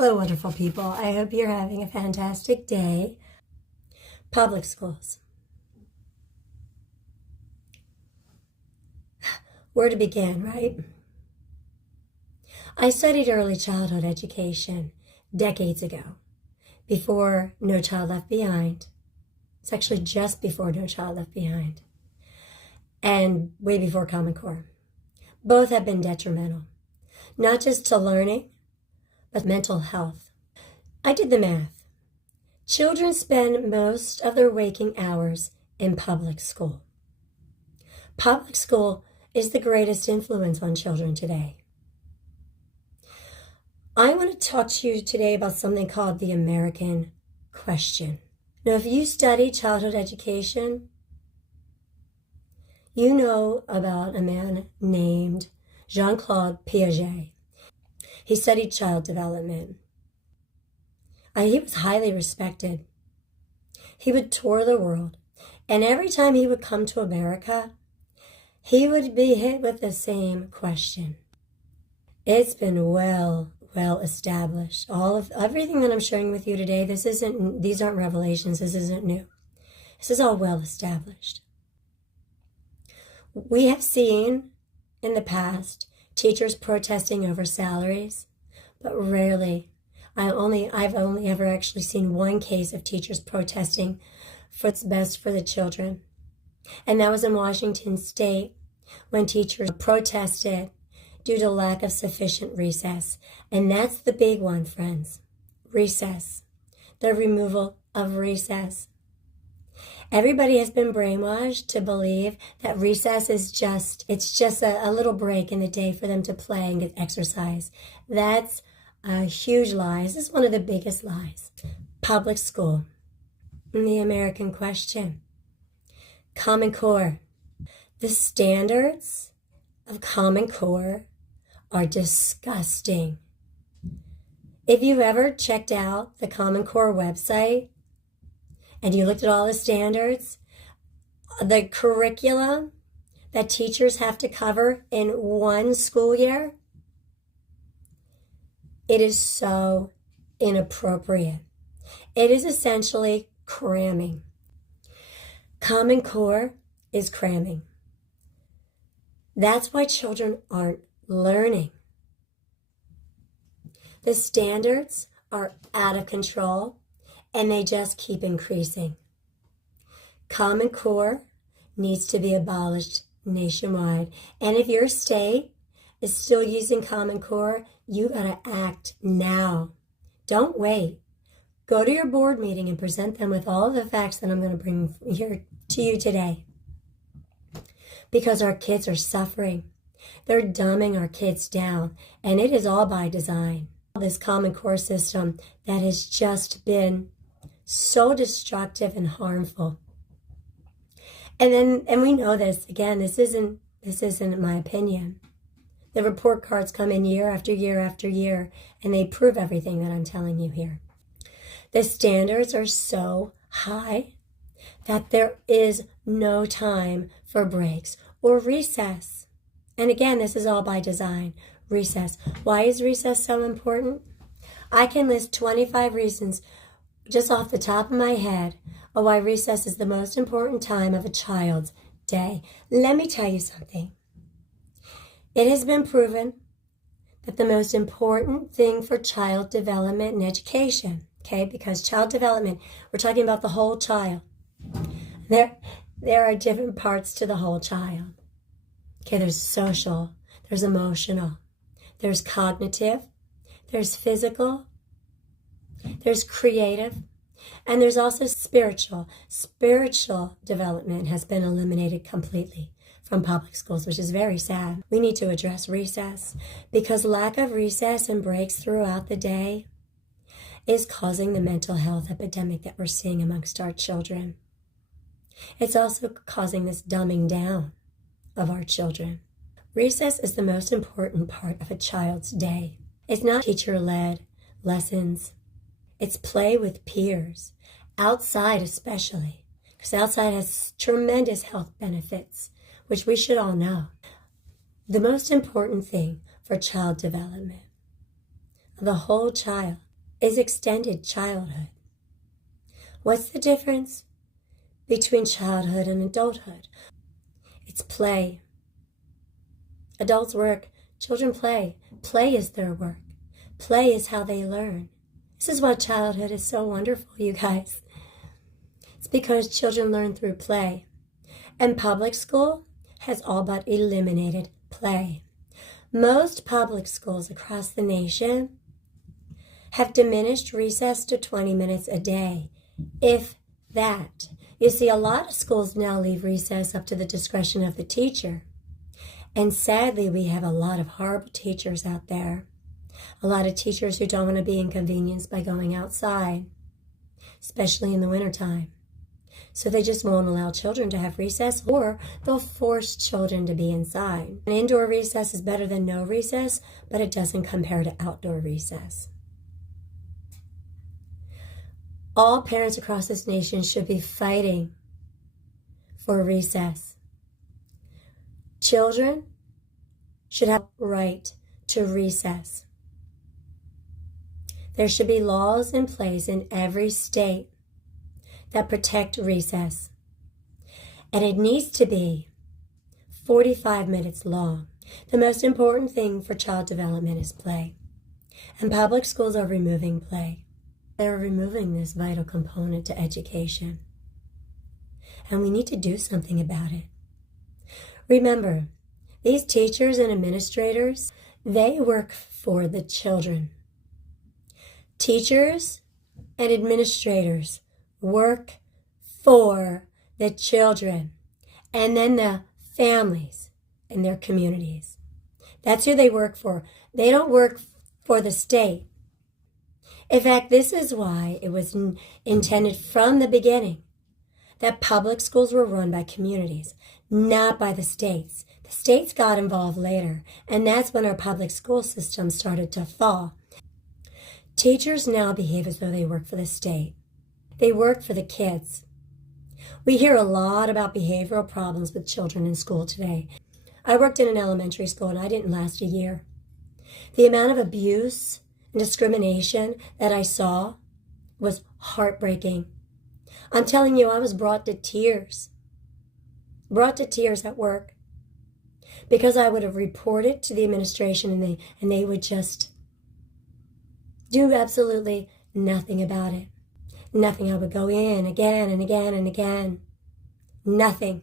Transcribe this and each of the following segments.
Hello, wonderful people. I hope you're having a fantastic day. Public schools. Where to begin, right? I studied early childhood education decades ago, before No Child Left Behind. It's actually just before No Child Left Behind, and way before Common Core. Both have been detrimental, not just to learning, but mental health. I did the math. Children spend most of their waking hours in public school. Public school is the greatest influence on children today. I want to talk to you today about something called the American question. Now, if you study childhood education, you know about a man named Jean-Claude Piaget. He studied child development. He was highly respected. He would tour the world, and every time he would come to America, he would be hit with the same question. It's been well established. Everything that I'm sharing with you today, these aren't revelations, this isn't new. This is all well established. We have seen in the past teachers protesting over salaries, but rarely. I've only ever actually seen one case of teachers protesting for what's best for the children. And that was in Washington State, when teachers protested due to lack of sufficient recess. And that's the big one, friends. Recess. The removal of recess. Everybody has been brainwashed to believe that recess is just a little break in the day for them to play and get exercise. That's a huge lie. This is one of the biggest lies. Public school. The American question. Common Core. The standards of Common Core are disgusting. If you've ever checked out the Common Core website and you looked at all the standards, the curriculum that teachers have to cover in one school year, it is so inappropriate. It is essentially cramming. Common Core is cramming. That's why children aren't learning. The standards are out of control, and they just keep increasing. Common Core needs to be abolished nationwide. And if your state is still using Common Core, you gotta act now. Don't wait. Go to your board meeting and present them with all of the facts that I'm going to bring here to you today. Because our kids are suffering. They're dumbing our kids down, and it is all by design. This Common Core system that has just been so destructive and harmful. And we know this. Again, this isn't my opinion. The report cards come in year after year after year, and they prove everything that I'm telling you here. The standards are so high that there is no time for breaks or recess. And again, this is all by design. Recess. Why is recess so important? I can list 25 reasons just off the top of my head of why recess is the most important time of a child's day. Let me tell you something. It has been proven that the most important thing for child development and education, okay, because child development, we're talking about the whole child. There are different parts to the whole child. Okay, there's social, there's emotional, there's cognitive, there's physical, there's creative, and there's also spiritual. Spiritual development has been eliminated completely from public schools, which is very sad. We need to address recess, because lack of recess and breaks throughout the day is causing the mental health epidemic that we're seeing amongst our children. It's also causing this dumbing down of our children. Recess is the most important part of a child's day. It's not teacher-led lessons. It's play with peers, outside especially, because outside has tremendous health benefits, which we should all know. The most important thing for child development, the whole child, is extended childhood. What's the difference between childhood and adulthood? It's play. Adults work, children play. Play is their work. Play is how they learn. This is why childhood is so wonderful, you guys. It's because children learn through play. And public school has all but eliminated play. Most public schools across the nation have diminished recess to 20 minutes a day, if that. You see, a lot of schools now leave recess up to the discretion of the teacher. And sadly, we have a lot of horrible teachers out there. A lot of teachers who don't want to be inconvenienced by going outside, especially in the wintertime. So they just won't allow children to have recess, or they'll force children to be inside. An indoor recess is better than no recess, but it doesn't compare to outdoor recess. All parents across this nation should be fighting for recess. Children should have a right to recess. There should be laws in place in every state that protect recess. And it needs to be 45 minutes long. The most important thing for child development is play. And public schools are removing play. They're removing this vital component to education. And we need to do something about it. Remember, these teachers and administrators, they work for the children. Teachers and administrators work for the children and then the families in their communities. That's who they work for. They don't work for the state. In fact, this is why it was intended from the beginning that public schools were run by communities, not by the states. The states got involved later, and that's when our public school system started to fall. Teachers now behave as though they work for the state. They work for the kids. We hear a lot about behavioral problems with children in school today. I worked in an elementary school, and I didn't last a year. The amount of abuse and discrimination that I saw was heartbreaking. I'm telling you, I was brought to tears at work, because I would have reported to the administration and they would just do absolutely nothing about it. Nothing. I would go in again and again and again. Nothing.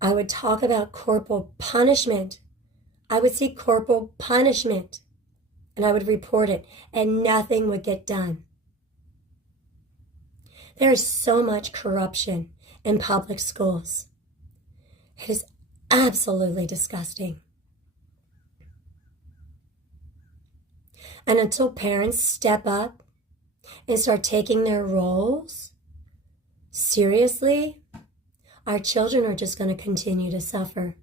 I would talk about corporal punishment. I would see corporal punishment, and I would report it, and nothing would get done. There is so much corruption in public schools. It is absolutely disgusting. And until parents step up and start taking their roles seriously, our children are just going to continue to suffer.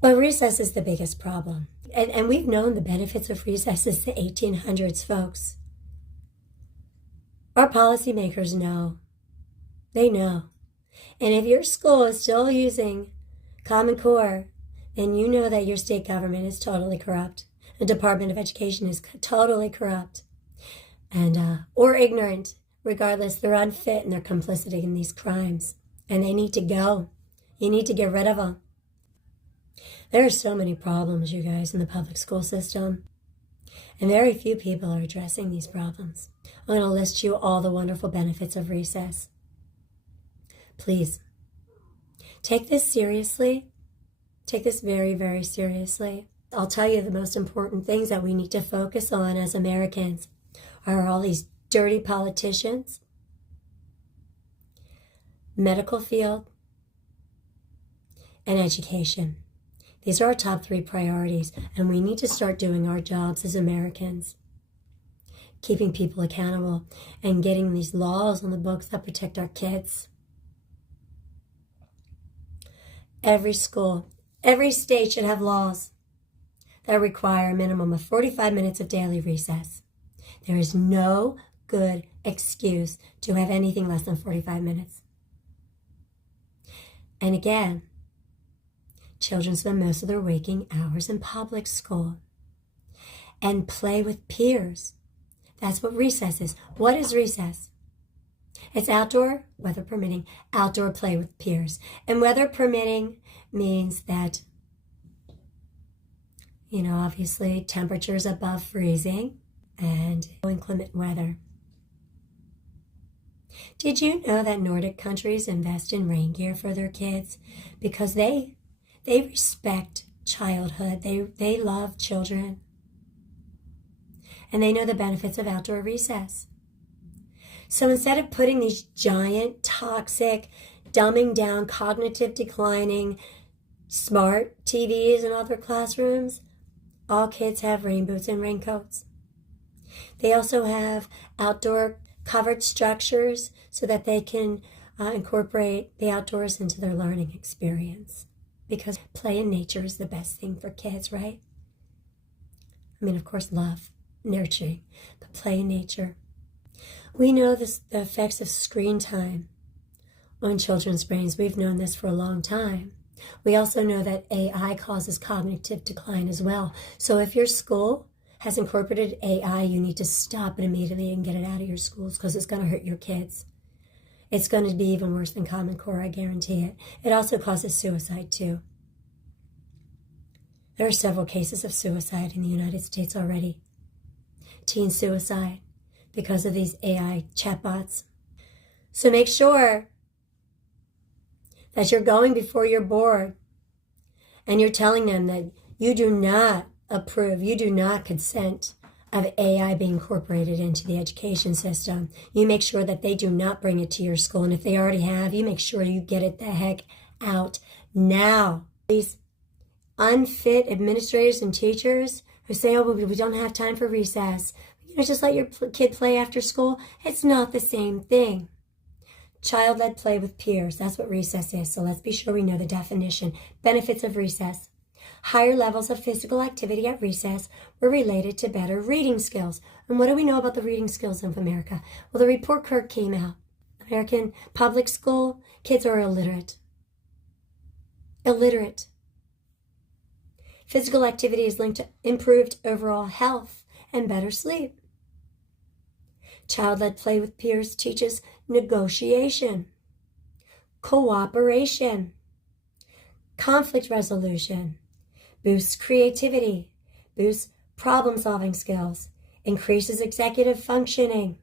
But recess is the biggest problem. And we've known the benefits of recess since the 1800s, folks. Our policymakers know. They know. And if your school is still using Common Core, then you know that your state government is totally corrupt. The Department of Education is totally corrupt and or ignorant. Regardless, they're unfit and they're complicit in these crimes. And they need to go. You need to get rid of them. There are so many problems, you guys, in the public school system. And very few people are addressing these problems. I'm going to list you all the wonderful benefits of recess. Please, take this seriously. Take this very, very seriously. I'll tell you the most important things that we need to focus on as Americans are all these dirty politicians, medical field, and education. These are our top 3 priorities, and we need to start doing our jobs as Americans, keeping people accountable and getting these laws on the books that protect our kids. Every school, every state should have laws that require a minimum of 45 minutes of daily recess. There is no good excuse to have anything less than 45 minutes. And again, children spend most of their waking hours in public school and play with peers. That's what recess is. What is recess? It's outdoor, weather permitting, outdoor play with peers. And weather permitting means that, obviously temperatures above freezing and inclement weather. Did you know that Nordic countries invest in rain gear for their kids? Because they respect childhood. They love children. And they know the benefits of outdoor recess. So instead of putting these giant, toxic, dumbing down, cognitive declining, smart TVs in all their classrooms, all kids have rain boots and raincoats. They also have outdoor covered structures so that they can incorporate the outdoors into their learning experience. Because play in nature is the best thing for kids, right? I mean, of course, love, nurturing, but play in nature. We know the effects of screen time on children's brains. We've known this for a long time. We also know that AI causes cognitive decline as well. So if your school has incorporated AI, you need to stop it immediately and get it out of your schools because it's going to hurt your kids. It's going to be even worse than Common Core, I guarantee it. It also causes suicide too. There are several cases of suicide in the United States already. Teen suicide because of these AI chatbots. So make sure that you're going before your board and you're telling them that you do not approve, you do not consent of AI being incorporated into the education system. You make sure that they do not bring it to your school. And if they already have, you make sure you get it the heck out now. These unfit administrators and teachers who say, oh, we don't have time for recess. Just let your kid play after school. It's not the same thing. Child-led play with peers. That's what recess is. So let's be sure we know the definition. Benefits of recess. Higher levels of physical activity at recess were related to better reading skills. And what do we know about the reading skills of America? Well, the report card came out. American public school kids are illiterate. Illiterate. Physical activity is linked to improved overall health and better sleep. Child-led play with peers teaches negotiation, cooperation, conflict resolution, boosts creativity, boosts problem-solving skills, increases executive functioning,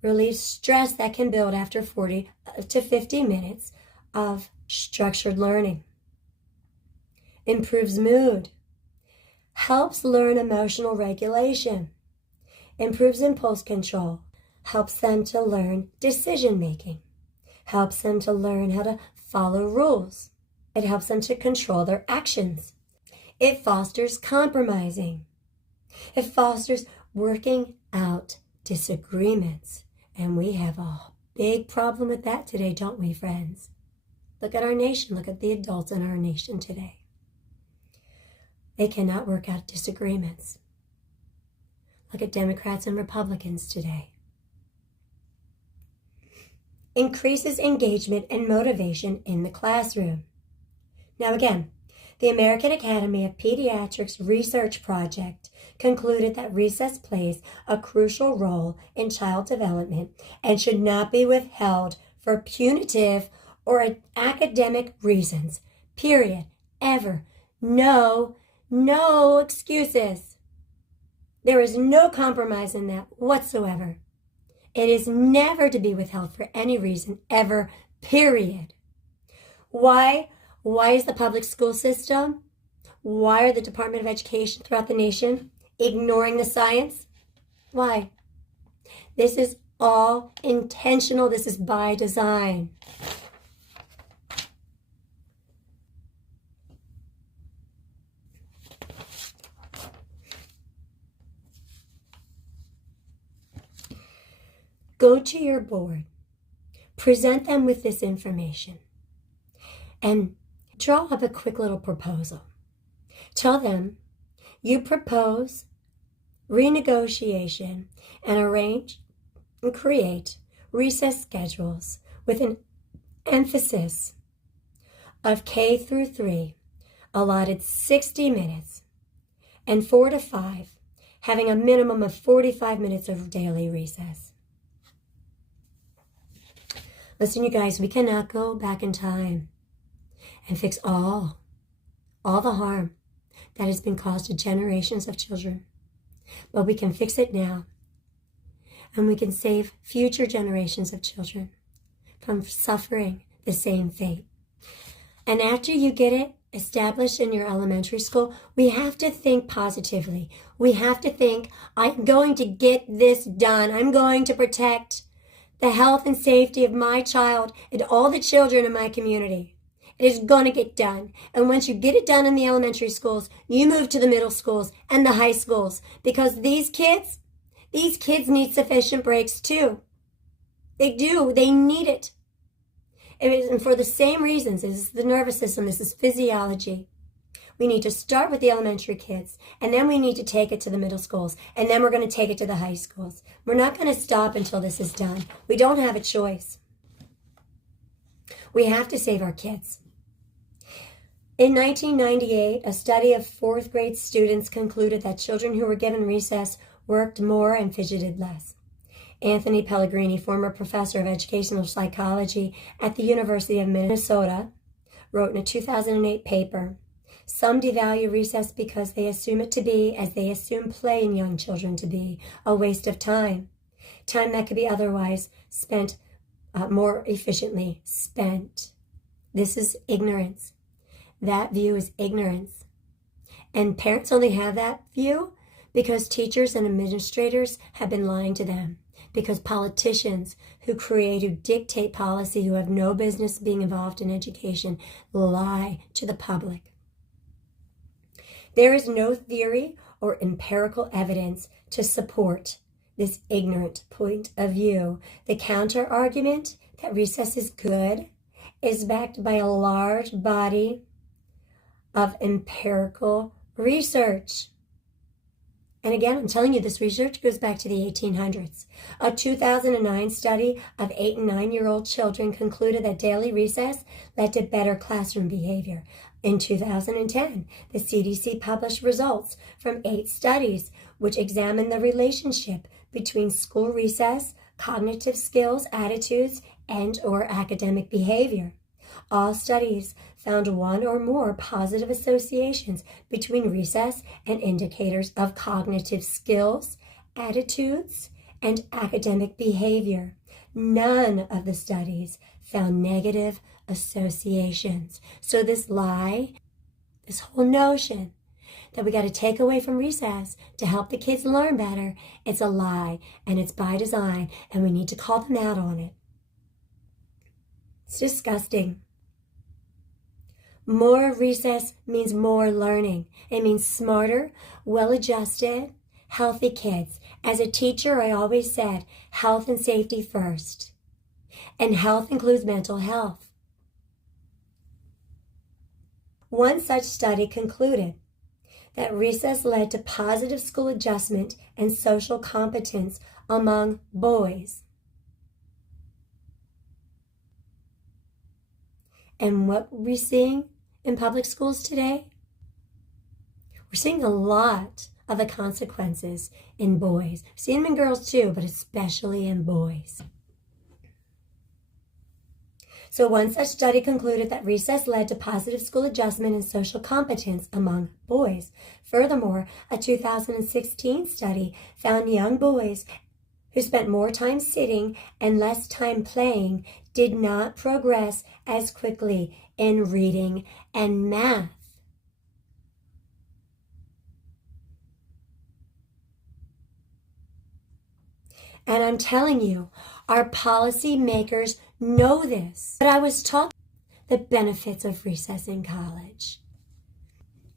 relieves stress that can build after 40 to 50 minutes of structured learning, improves mood, helps learn emotional regulation, improves impulse control, helps them to learn decision-making, helps them to learn how to follow rules. It helps them to control their actions. It fosters compromising. It fosters working out disagreements. And we have a big problem with that today, don't we, friends? Look at our nation. Look at the adults in our nation today. They cannot work out disagreements. Look at Democrats and Republicans today. Increases engagement and motivation in the classroom. Now again, the American Academy of Pediatrics Research Project concluded that recess plays a crucial role in child development and should not be withheld for punitive or academic reasons. Period. Ever. No excuses. There is no compromise in that whatsoever. It is never to be withheld for any reason, ever, period. Why? Why is the public school system, why are the Department of Education throughout the nation ignoring the science? Why? This is all intentional. This is by design. Go to your board, present them with this information, and draw up a quick little proposal. Tell them you propose renegotiation and arrange and create recess schedules with an emphasis of K through 3, allotted 60 minutes, and 4 to 5 having a minimum of 45 minutes of daily recess. Listen, you guys, we cannot go back in time and fix all the harm that has been caused to generations of children. But we can fix it now, and we can save future generations of children from suffering the same fate. And after you get it established in your elementary school, we have to think positively. We have to think, I'm going to get this done. I'm going to protect the health and safety of my child and all the children in my community. It is going to get done. And once you get it done in the elementary schools, you move to the middle schools and the high schools, because these kids need sufficient breaks too. They do. They need it. And for the same reasons. This is the nervous system. This is physiology. We need to start with the elementary kids, and then we need to take it to the middle schools, and then we're going to take it to the high schools. We're not going to stop until this is done. We don't have a choice. We have to save our kids. In 1998, a study of fourth grade students concluded that children who were given recess worked more and fidgeted less. Anthony Pellegrini, former professor of educational psychology at the University of Minnesota, wrote in a 2008 paper, "Some devalue recess because they assume it to be, as they assume play in young children to be, a waste of time that could be otherwise spent more efficiently spent." This is ignorance. That view is ignorance. And parents only have that view because teachers and administrators have been lying to them. Because politicians who dictate policy, who have no business being involved in education, lie to the public. There is no theory or empirical evidence to support this ignorant point of view. The counter-argument that recess is good is backed by a large body of empirical research. And again, I'm telling you, this research goes back to the 1800s. A 2009 study of 8 and 9-year-old children concluded that daily recess led to better classroom behavior. In 2010, the CDC published results from 8 studies which examined the relationship between school recess, cognitive skills, attitudes, and/or academic behavior. All studies found one or more positive associations between recess and indicators of cognitive skills, attitudes, and academic behavior. None of the studies found negative associations. So this lie, this whole notion that we got to take away from recess to help the kids learn better, it's a lie, and it's by design, and we need to call them out on it. It's disgusting. More recess means more learning. It means smarter, well-adjusted, healthy kids. As a teacher, I always said, health and safety first. And health includes mental health. One such study concluded that recess led to positive school adjustment and social competence among boys. And what we're seeing in public schools today, we're seeing a lot of the consequences in boys. We're seeing them in girls too, but especially in boys. So one such study concluded that recess led to positive school adjustment and social competence among boys. Furthermore, a 2016 study found young boys who spent more time sitting and less time playing did not progress as quickly in reading and math. And I'm telling you, our policymakers know this. But I was taught the benefits of recess in college.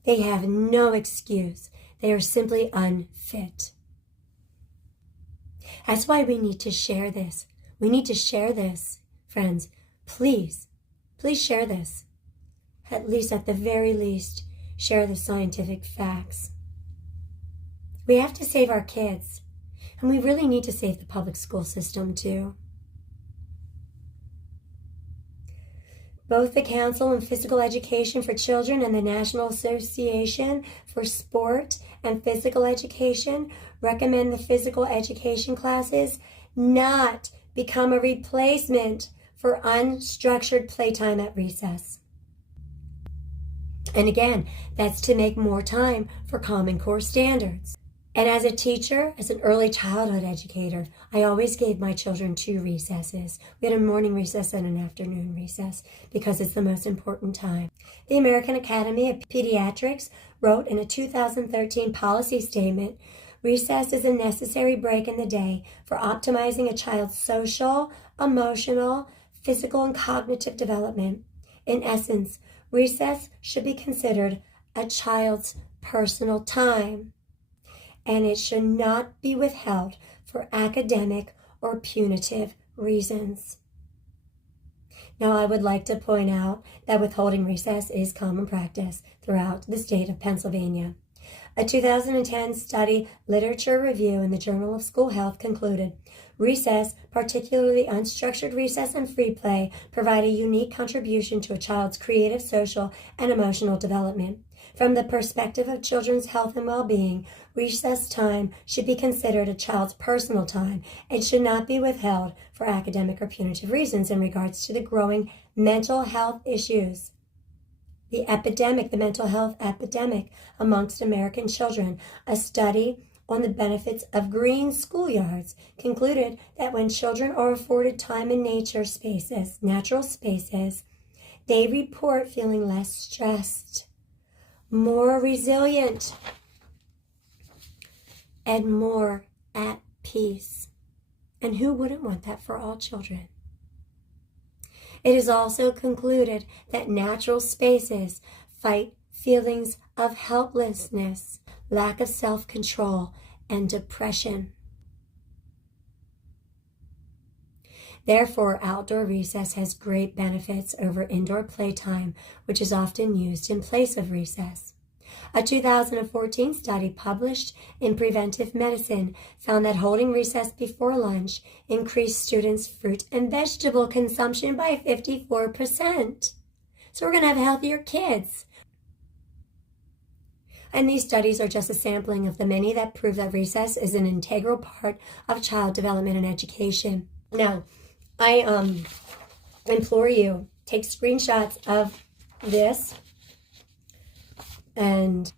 They have no excuse. They are simply unfit. That's why we need to share this. We need to share this, friends. Please share this. At the very least, share the scientific facts. We have to save our kids. And we really need to save the public school system too. Both the Council on Physical Education for Children and the National Association for Sport and physical education recommend the physical education classes not become a replacement for unstructured playtime at recess. And again, that's to make more time for Common Core standards. And as a teacher, as an early childhood educator, I always gave my children 2 recesses. We had a morning recess and an afternoon recess because it's the most important time. The American Academy of Pediatrics wrote in a 2013 policy statement, recess is a necessary break in the day for optimizing a child's social, emotional, physical, and cognitive development. In essence, recess should be considered a child's personal time, and it should not be withheld for academic or punitive reasons. Now, I would like to point out that withholding recess is common practice throughout the state of Pennsylvania. A 2010 study literature review in the Journal of School Health concluded, recess, particularly unstructured recess and free play, provide a unique contribution to a child's creative, social, and emotional development. From the perspective of children's health and well-being, recess time should be considered a child's personal time and should not be withheld for academic or punitive reasons in regards to the growing mental health issues. The mental health epidemic amongst American children, a study on the benefits of green schoolyards concluded that when children are afforded time in natural spaces, they report feeling less stressed, more resilient, and more at peace. And who wouldn't want that for all children? It is also concluded that natural spaces fight feelings of helplessness, lack of self-control, and depression. Therefore, outdoor recess has great benefits over indoor playtime, which is often used in place of recess. A 2014 study published in Preventive Medicine found that holding recess before lunch increased students' fruit and vegetable consumption by 54%. So we're going to have healthier kids. And these studies are just a sampling of the many that prove that recess is an integral part of child development and education. Now, I implore you, take screenshots of this and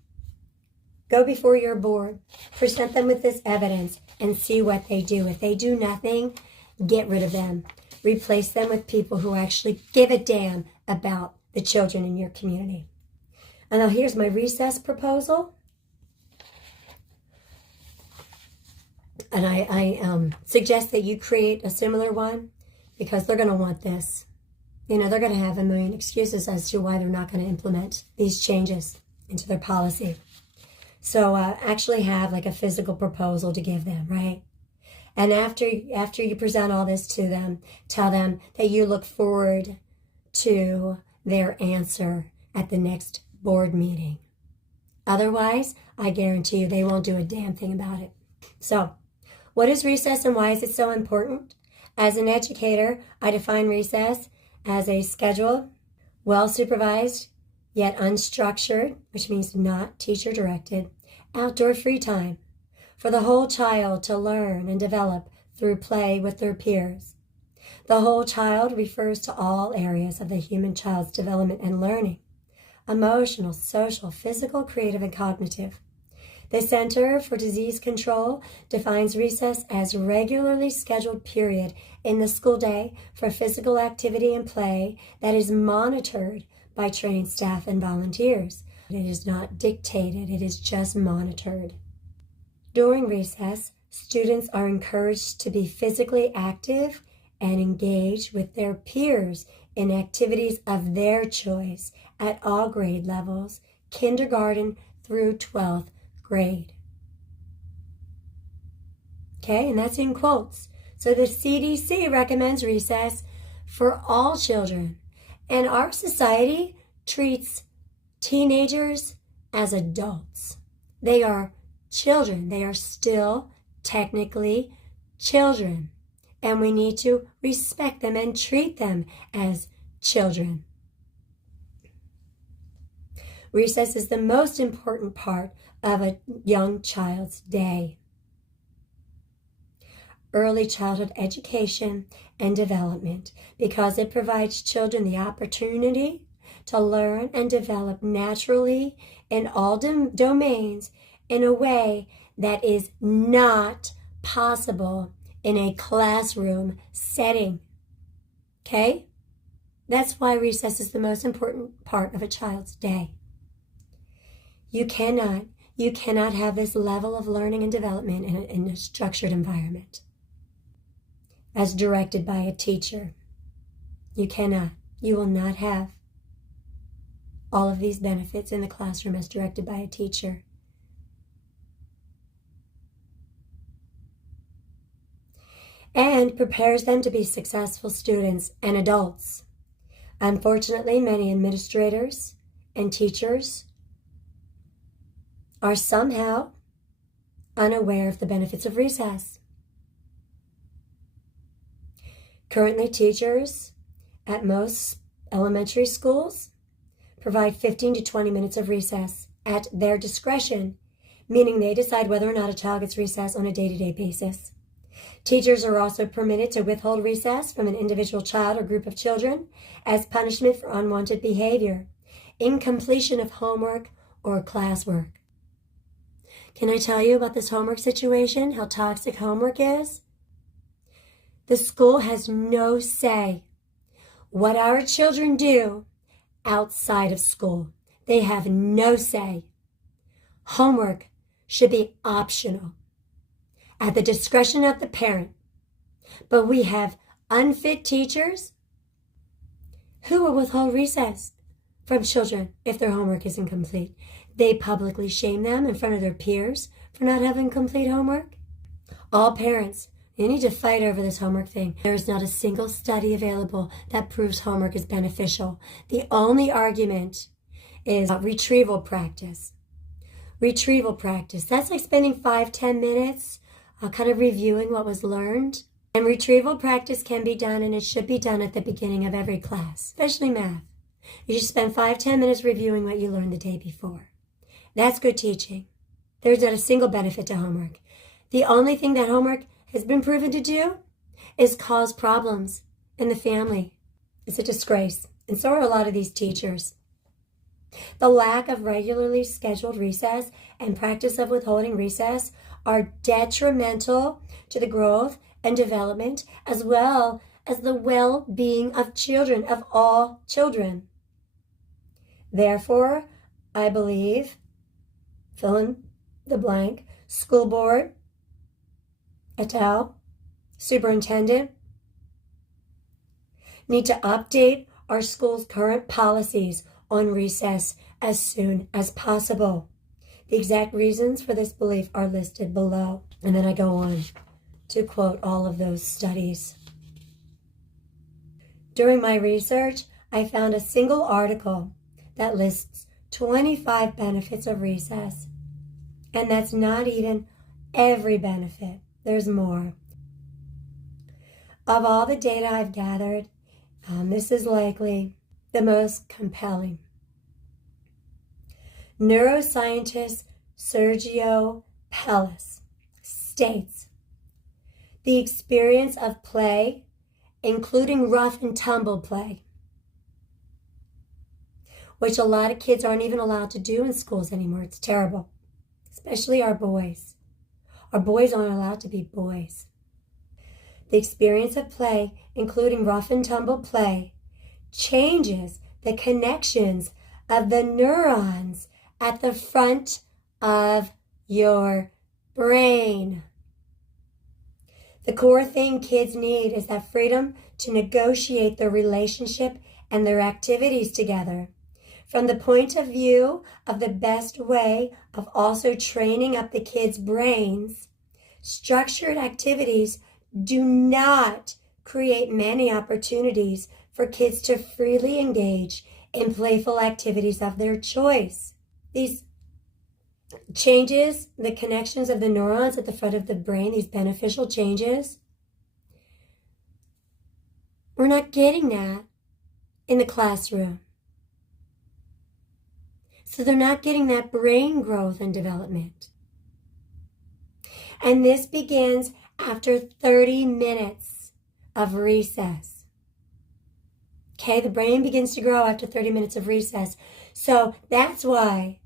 go before your board, present them with this evidence, and see what they do. If they do nothing, get rid of them. Replace them with people who actually give a damn about the children in your community. And now here's my recess proposal. And I suggest that you create a similar one because they're going to want this. You know, they're going to have a million excuses as to why they're not going to implement these changes into their policy. So actually have like a physical proposal to give them, right? And after you present all this to them, tell them that you look forward to their answer at the next board meeting. Otherwise, I guarantee you they won't do a damn thing about it. So, what is recess and why is it so important? As an educator, I define recess as a scheduled, well-supervised, yet unstructured, which means not teacher-directed, outdoor free time for the whole child to learn and develop through play with their peers. The whole child refers to all areas of the human child's development and learning: emotional, social, physical, creative, and cognitive. The Center for Disease Control defines recess as regularly scheduled period in the school day for physical activity and play that is monitored by trained staff and volunteers. It is not dictated, it is just monitored. During recess, students are encouraged to be physically active and engage with their peers in activities of their choice at all grade levels, kindergarten through 12th grade. Okay, and that's in quotes. So the CDC recommends recess for all children. And our society treats teenagers as adults. They are children. They are still technically children. And we need to respect them and treat them as children. Recess is the most important part of a young child's day. Early childhood education and development, because it provides children the opportunity to learn and develop naturally in all domains in a way that is not possible in a classroom setting. Okay? That's why recess is the most important part of a child's day. You cannot have this level of learning and development in a structured environment as directed by a teacher. You cannot. You will not have all of these benefits in the classroom as directed by a teacher. And prepares them to be successful students and adults. Unfortunately, many administrators and teachers are somehow unaware of the benefits of recess. Currently, teachers at most elementary schools provide 15 to 20 minutes of recess at their discretion, meaning they decide whether or not a child gets recess on a day-to-day basis. Teachers are also permitted to withhold recess from an individual child or group of children as punishment for unwanted behavior, incompletion of homework or classwork. Can I tell you about this homework situation, how toxic homework is? The school has no say what our children do outside of school. They have no say. Homework should be optional at the discretion of the parent. But we have unfit teachers who will withhold recess from children if their homework isn't complete. They publicly shame them in front of their peers for not having complete homework. All parents, you need to fight over this homework thing. There is not a single study available that proves homework is beneficial. The only argument is retrieval practice. Retrieval practice. That's like spending 5-10 minutes kind of reviewing what was learned. And retrieval practice can be done, and it should be done at the beginning of every class, especially math. You should spend 5-10 minutes reviewing what you learned the day before. That's good teaching. There's not a single benefit to homework. The only thing that homework has been proven to do is cause problems in the family. It's a disgrace. And so are a lot of these teachers. The lack of regularly scheduled recess and practice of withholding recess are detrimental to the growth and development as well as the well-being of children, of all children. Therefore, I believe, fill in the blank, school board, et al., superintendent, need to update our school's current policies on recess as soon as possible. The exact reasons for this belief are listed below. And then I go on to quote all of those studies. During my research, I found a single article that lists 25 benefits of recess. And that's not even every benefit. There's more. Of all the data I've gathered, this is likely the most compelling. Neuroscientist Sergio Pellis states, the experience of play, including rough and tumble play, which a lot of kids aren't even allowed to do in schools anymore. It's terrible, especially our boys. Our boys aren't allowed to be boys. The experience of play, including rough and tumble play, changes the connections of the neurons at the front of your brain. The core thing kids need is that freedom to negotiate their relationship and their activities together. From the point of view of the best way of also training up the kids' brains, structured activities do not create many opportunities for kids to freely engage in playful activities of their choice. These changes, the connections of the neurons at the front of the brain, these beneficial changes, we're not getting that in the classroom. So they're not getting that brain growth and development. And this begins after 30 minutes of recess. Okay, the brain begins to grow after 30 minutes of recess. So that's why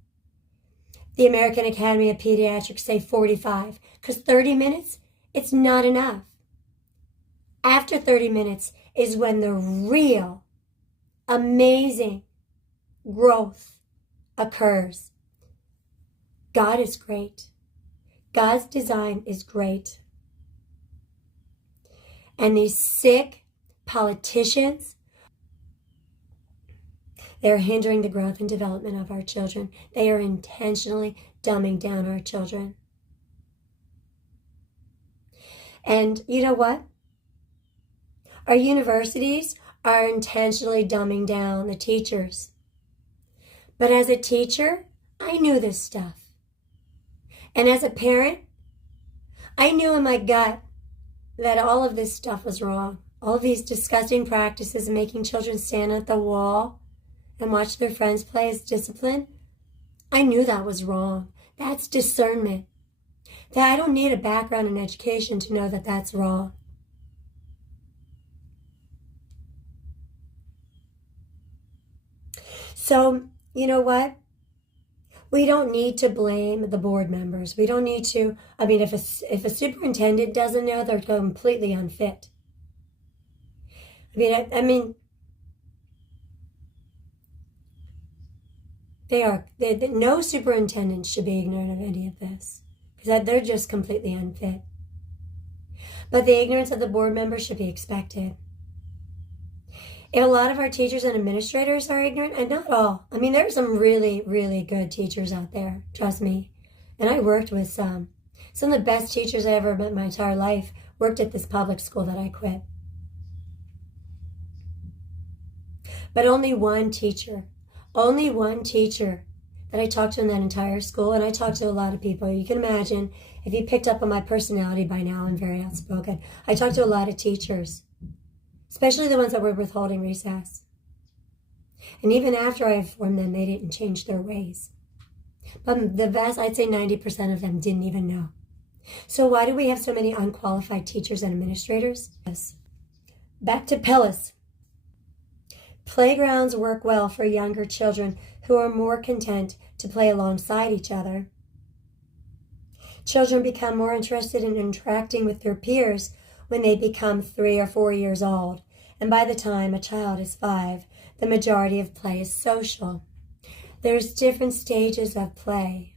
the American Academy of Pediatrics say 45, because 30 minutes, it's not enough. After 30 minutes is when the real amazing growth occurs. God is great. God's design is great. And these sick politicians, they're hindering the growth and development of our children. They are intentionally dumbing down our children. And you know what? Our universities are intentionally dumbing down the teachers. But as a teacher, I knew this stuff. And as a parent, I knew in my gut that all of this stuff was wrong. All of these disgusting practices of making children stand at the wall and watch their friends play as discipline, I knew that was wrong. That's discernment. That I don't need a background in education to know that that's wrong. So, you know what? We don't need to blame the board members. We don't need to, if a superintendent doesn't know, they're completely unfit. No superintendent should be ignorant of any of this, because they're just completely unfit. But the ignorance of the board members should be expected. If a lot of our teachers and administrators are ignorant, and not all. There's some really, really good teachers out there, trust me. And I worked with some. Some of the best teachers I ever met in my entire life worked at this public school that I quit. But only one teacher that I talked to in that entire school, and I talked to a lot of people. You can imagine, if you picked up on my personality by now, I'm very outspoken. I talked to a lot of teachers, especially the ones that were withholding recess. And even after I informed them, they didn't change their ways. But I'd say 90% of them didn't even know. So why do we have so many unqualified teachers and administrators? Yes. Back to Pellis. Playgrounds work well for younger children who are more content to play alongside each other. Children become more interested in interacting with their peers when they become 3 or 4 years old, and by the time a child is 5, the majority of play is social. There's different stages of play.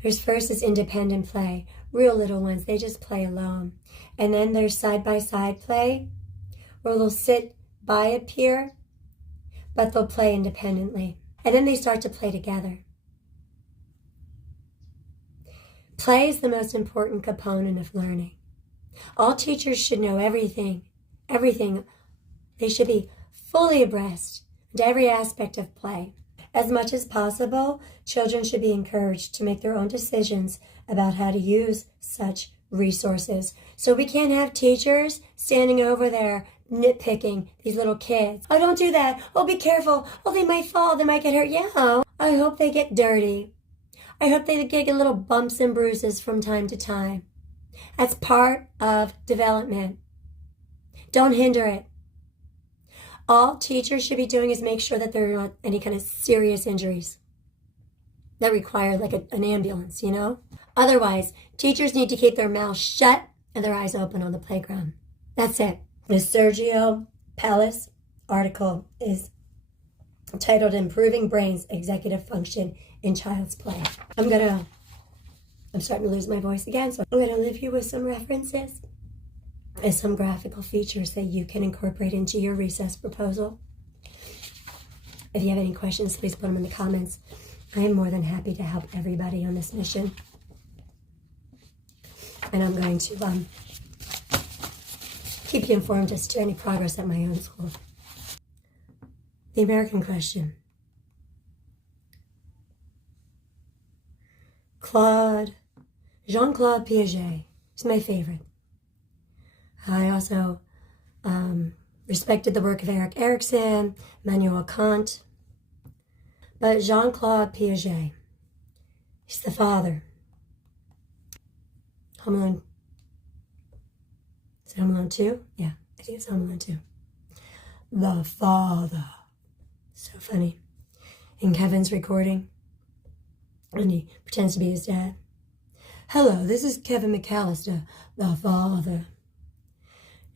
There's first is independent play, real little ones, they just play alone. And then there's side-by-side play, where they'll sit by a peer, but they'll play independently. And then they start to play together. Play is the most important component of learning. All teachers should know everything. They should be fully abreast to every aspect of play. As much as possible, children should be encouraged to make their own decisions about how to use such resources. So we can't have teachers standing over there nitpicking these little kids. Oh, don't do that. Oh, be careful. Oh, they might fall. They might get hurt. Yeah, I hope they get dirty. I hope they get little bumps and bruises from time to time. That's part of development. Don't hinder it. All teachers should be doing is make sure that there are not any kind of serious injuries that require like an ambulance, Otherwise, teachers need to keep their mouths shut and their eyes open on the playground. That's it. The Sergio Pellis article is titled Improving Brain's Executive Function in Child's Play. I'm starting to lose my voice again, so I'm going to leave you with some references and some graphical features that you can incorporate into your recess proposal. If you have any questions, please put them in the comments. I am more than happy to help everybody on this mission. And I'm going to keep you informed as to any progress at my own school. The American question. Jean-Claude Piaget is my favorite. I also respected the work of Erik Erikson, Immanuel Kant. But Jean-Claude Piaget, he's the father. Home Alone. Is it Home Alone 2? Yeah, I think it's Home Alone 2. The father. So funny. In Kevin's recording, and he pretends to be his dad. Hello, this is Kevin McAllister, the father.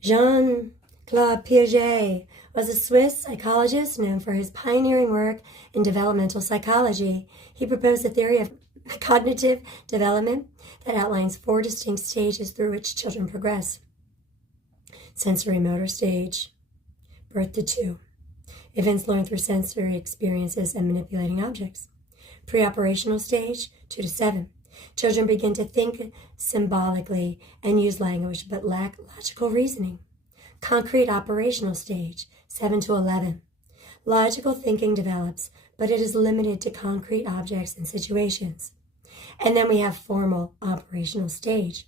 Jean-Claude Piaget was a Swiss psychologist known for his pioneering work in developmental psychology. He proposed a theory of cognitive development that outlines 4 distinct stages through which children progress. Sensory motor stage, birth to 2. Events learned through sensory experiences and manipulating objects. Pre-operational stage, 2 to 7. Children begin to think symbolically and use language but lack logical reasoning. Concrete operational stage, 7 to 11. Logical thinking develops, but it is limited to concrete objects and situations. And then we have formal operational stage.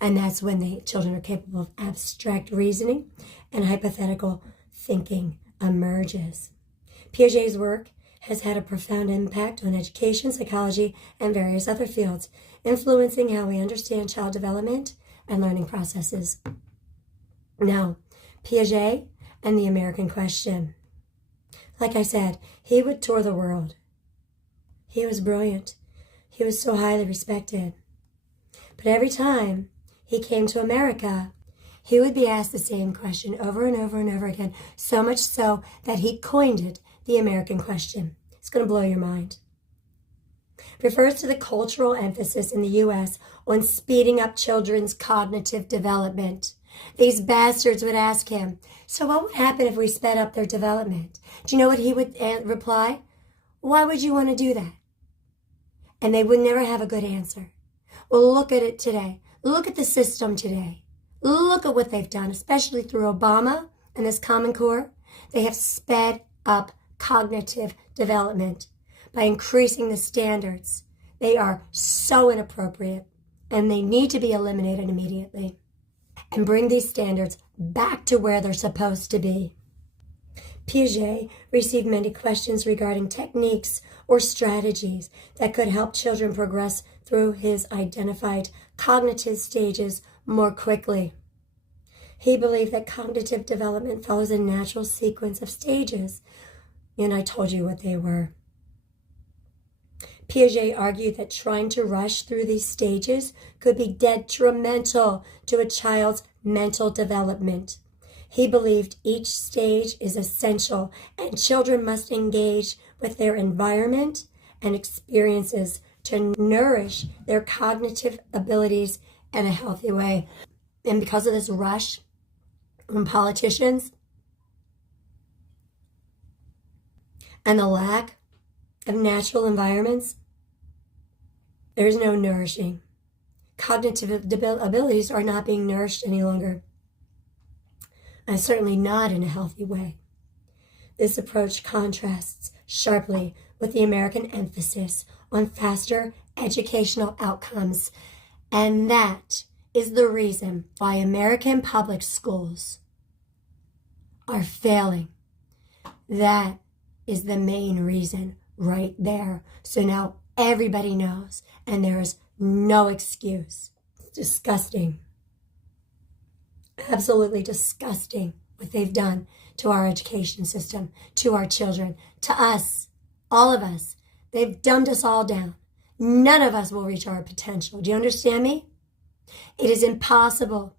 And that's when the children are capable of abstract reasoning and hypothetical thinking emerges. Piaget's work has had a profound impact on education, psychology, and various other fields, influencing how we understand child development and learning processes. Now, Piaget and the American question. Like I said, he would tour the world. He was brilliant. He was so highly respected. But every time he came to America, he would be asked the same question over and over and over again, so much so that he coined it the American question. It's going to blow your mind. It refers to the cultural emphasis in the U.S. on speeding up children's cognitive development. These bastards would ask him, so what would happen if we sped up their development? Do you know what he would reply? Why would you want to do that? And they would never have a good answer. Well, look at it today. Look at the system today. Look at what they've done, especially through Obama and this Common Core. They have sped up cognitive development by increasing the standards. They are so inappropriate, and they need to be eliminated immediately and bring these standards back to where they're supposed to be. Piaget received many questions regarding techniques or strategies that could help children progress through his identified cognitive stages more quickly. He believed that cognitive development follows a natural sequence of stages, and I told you what they were. Piaget argued that trying to rush through these stages could be detrimental to a child's mental development. He believed each stage is essential, and children must engage with their environment and experiences to nourish their cognitive abilities in a healthy way. And because of this rush from politicians and the lack of natural environments, there is no nourishing. Cognitive abilities are not being nourished any longer, and certainly not in a healthy way. This approach contrasts sharply with the American emphasis on faster educational outcomes, and that is the reason why American public schools are failing. That is the main reason right there. So now everybody knows, and there is no excuse. It's disgusting. Absolutely disgusting what they've done to our education system, to our children, to us, all of us. They've dumbed us all down. None of us will reach our potential. Do you understand me? It is impossible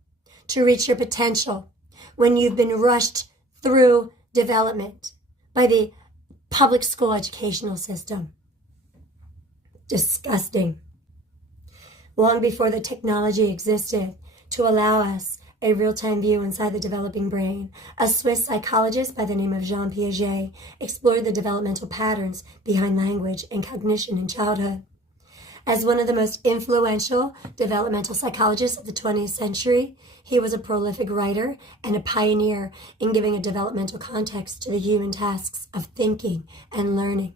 to reach your potential when you've been rushed through development by the public school educational system. Disgusting. Long before the technology existed to allow us a real-time view inside the developing brain, a Swiss psychologist by the name of Jean Piaget explored the developmental patterns behind language and cognition in childhood. As one of the most influential developmental psychologists of the 20th century, he was a prolific writer and a pioneer in giving a developmental context to the human tasks of thinking and learning.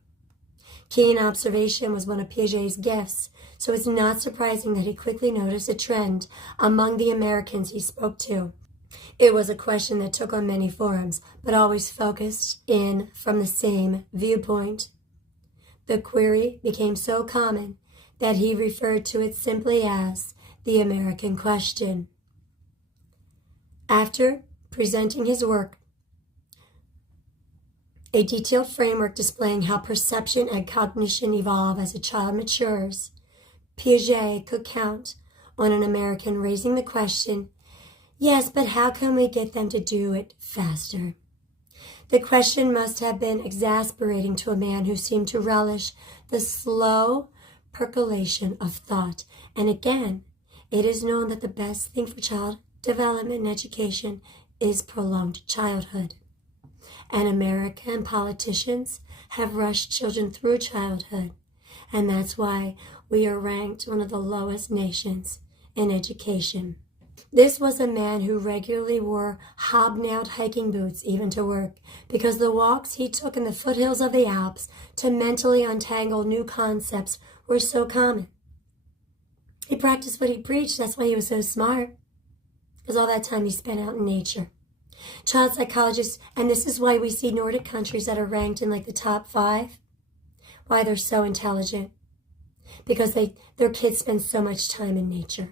Keen observation was one of Piaget's gifts, so it's not surprising that he quickly noticed a trend among the Americans he spoke to. It was a question that took on many forms, but always focused in from the same viewpoint. The query became so common that he referred to it simply as the American question. After presenting his work, a detailed framework displaying how perception and cognition evolve as a child matures, Piaget could count on an American raising the question, yes, but how can we get them to do it faster? The question must have been exasperating to a man who seemed to relish the slow percolation of thought. And again, it is known that the best thing for child development and education is prolonged childhood. And American politicians have rushed children through childhood. And that's why we are ranked one of the lowest nations in education. This was a man who regularly wore hobnailed hiking boots even to work, because the walks he took in the foothills of the Alps to mentally untangle new concepts were so common. He practiced what he preached. That's why he was so smart, because all that time he spent out in nature. Child psychologists, and this is why we see Nordic countries that are ranked in like the top 5, why they're so intelligent, because their kids spend so much time in nature.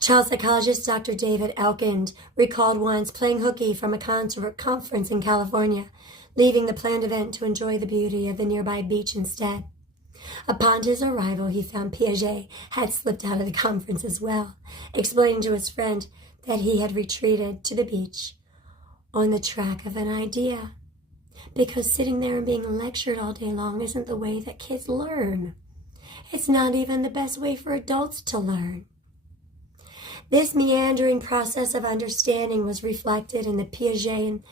Child psychologist Dr. David Elkind recalled once playing hooky from a conference in California, leaving the planned event to enjoy the beauty of the nearby beach instead. Upon his arrival, he found Piaget had slipped out of the conference as well, explaining to his friend that he had retreated to the beach on the track of an idea, because sitting there and being lectured all day long isn't the way that kids learn. It's not even the best way for adults to learn. This meandering process of understanding was reflected in the Piagetian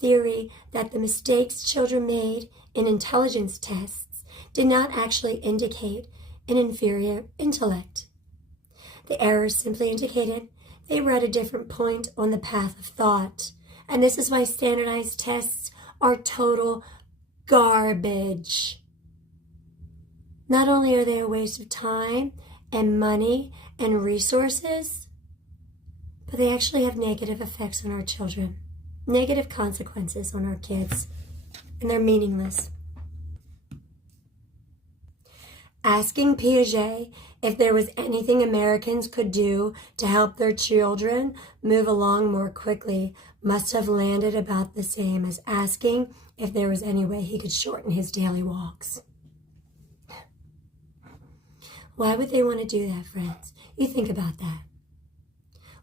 theory that the mistakes children made in intelligence tests did not actually indicate an inferior intellect. The errors simply indicated they were at a different point on the path of thought. And this is why standardized tests are total garbage. Not only are they a waste of time and money and resources, but they actually have negative effects on our children, negative consequences on our kids, and they're meaningless. Asking Piaget if there was anything Americans could do to help their children move along more quickly must have landed about the same as asking if there was any way he could shorten his daily walks. Why would they want to do that, friends? You think about that.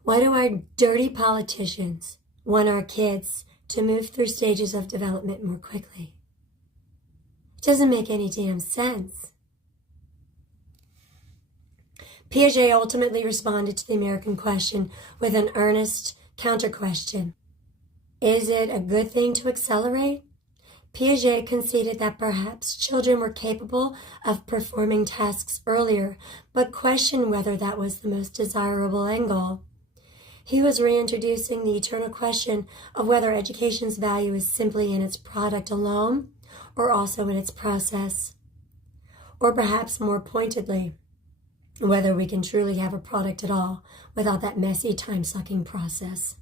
Why do our dirty politicians want our kids to move through stages of development more quickly? It doesn't make any damn sense. Piaget ultimately responded to the American question with an earnest counter-question. Is it a good thing to accelerate? Piaget conceded that perhaps children were capable of performing tasks earlier, but questioned whether that was the most desirable end goal. He was reintroducing the eternal question of whether education's value is simply in its product alone, or also in its process. Or perhaps more pointedly, whether we can truly have a product at all without that messy, time-sucking process.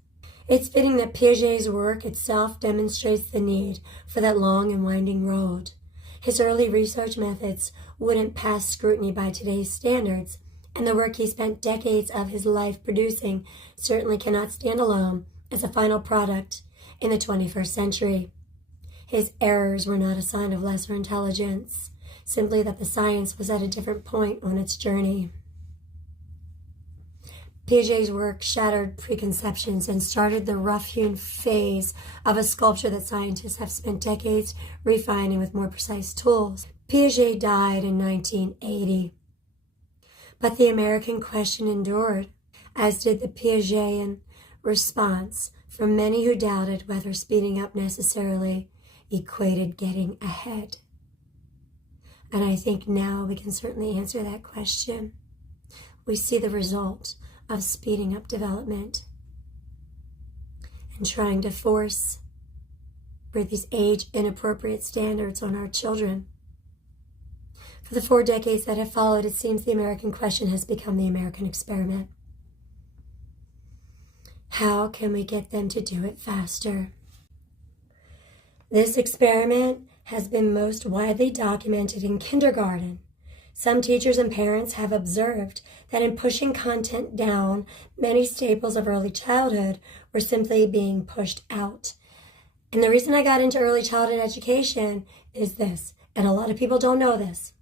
It's fitting that Piaget's work itself demonstrates the need for that long and winding road. His early research methods wouldn't pass scrutiny by today's standards, and the work he spent decades of his life producing certainly cannot stand alone as a final product in the 21st century. His errors were not a sign of lesser intelligence, simply that the science was at a different point on its journey. Piaget's work shattered preconceptions and started the rough-hewn phase of a sculpture that scientists have spent decades refining with more precise tools. Piaget died in 1980. But the American question endured, as did the Piagetian response from many who doubted whether speeding up necessarily equated getting ahead. And I think now we can certainly answer that question. We see the result of speeding up development and trying to force these age-inappropriate standards on our children. For the 4 decades that have followed, it seems the American question has become the American experiment. How can we get them to do it faster? This experiment has been most widely documented in kindergarten. Some teachers and parents have observed that in pushing content down, many staples of early childhood were simply being pushed out. And the reason I got into early childhood education is this, and a lot of people don't know this.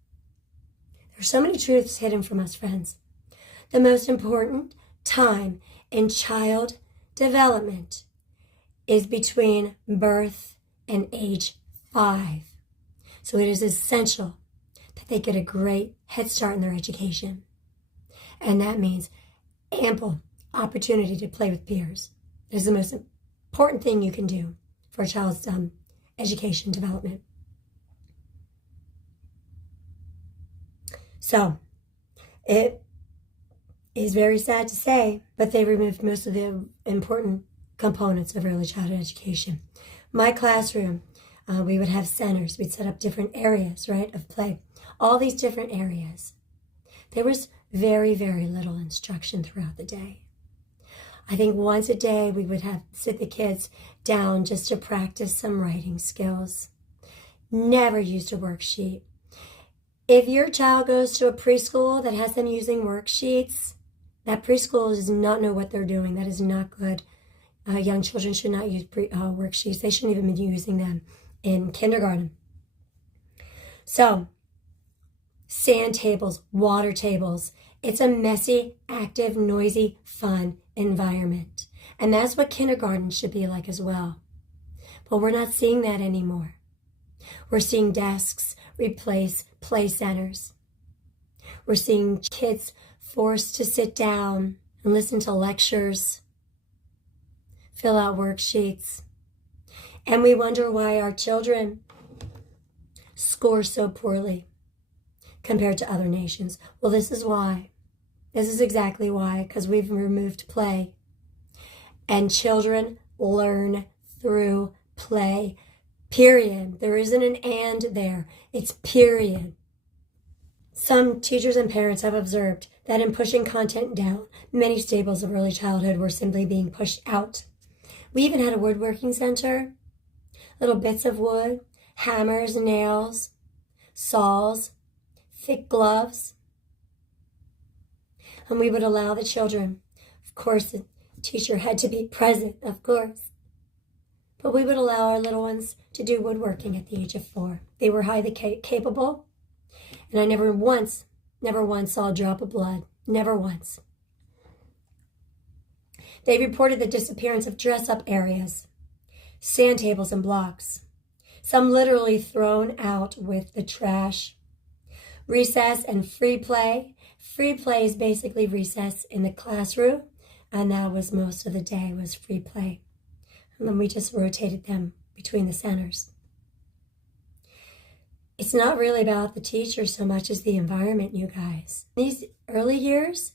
There's so many truths hidden from us, friends. The most important time in child development is between birth and age 5. So it is essential that they get a great head start in their education. And that means ample opportunity to play with peers. It is the most important thing you can do for a child's education development. So, it is very sad to say, but they removed most of the important components of early childhood education. My classroom, we would have centers. We'd set up different areas, right, of play. All these different areas. There was very, very little instruction throughout the day. I think once a day we would sit the kids down just to practice some writing skills. Never used a worksheet. If your child goes to a preschool that has them using worksheets, that preschool does not know what they're doing. That is not good. Young children should not use worksheets. They shouldn't even be using them in kindergarten. So, sand tables, water tables. It's a messy, active, noisy, fun environment. And that's what kindergarten should be like as well. But we're not seeing that anymore. We're seeing desks replace play centers. We're seeing kids forced to sit down and listen to lectures, fill out worksheets. And we wonder why our children score so poorly compared to other nations. Well, this is why. This is exactly why, because we've removed play. And children learn through play, period. There isn't an and there. It's period. Some teachers and parents have observed that in pushing content down, many staples of early childhood were simply being pushed out. We even had a woodworking center, little bits of wood, hammers, nails, saws, thick gloves. And we would allow the children, of course, the teacher had to be present, of course, but we would allow our little ones to do woodworking at the age of 4. They were highly capable, and I never once saw a drop of blood, never once. They reported the disappearance of dress-up areas, sand tables and blocks, some literally thrown out with the trash. Recess and free play. Free play is basically recess in the classroom, and that was most of the day was free play. And then we just rotated them between the centers. It's not really about the teacher so much as the environment, you guys. These early years,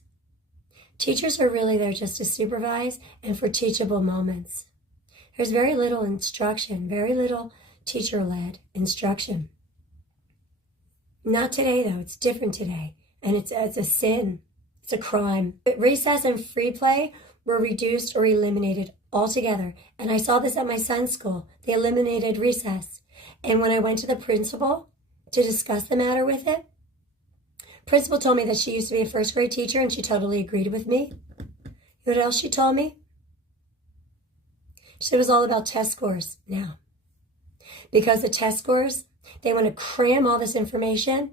teachers are really there just to supervise and for teachable moments. There's very little instruction, very little teacher-led instruction. Not today, though. It's different today. And it's a sin. It's a crime. Recess and free play were reduced or eliminated altogether. And I saw this at my son's school. They eliminated recess. And when I went to the principal to discuss the matter with it, principal told me that she used to be a first grade teacher and she totally agreed with me. You know what else she told me? She said it was all about test scores now. Because the test scores, they want to cram all this information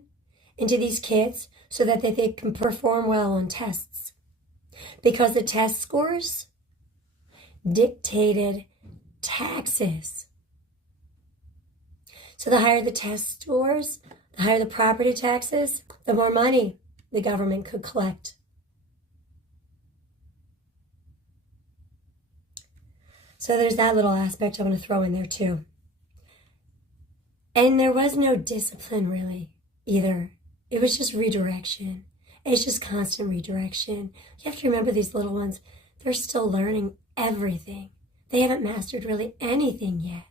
into these kids so that they can perform well on tests. Because the test scores dictated taxes. So the higher the test scores, the higher the property taxes, the more money the government could collect. So there's that little aspect I want to throw in there too. And there was no discipline really either. It was just redirection. It's just constant redirection. You have to remember these little ones, they're still learning everything. They haven't mastered really anything yet.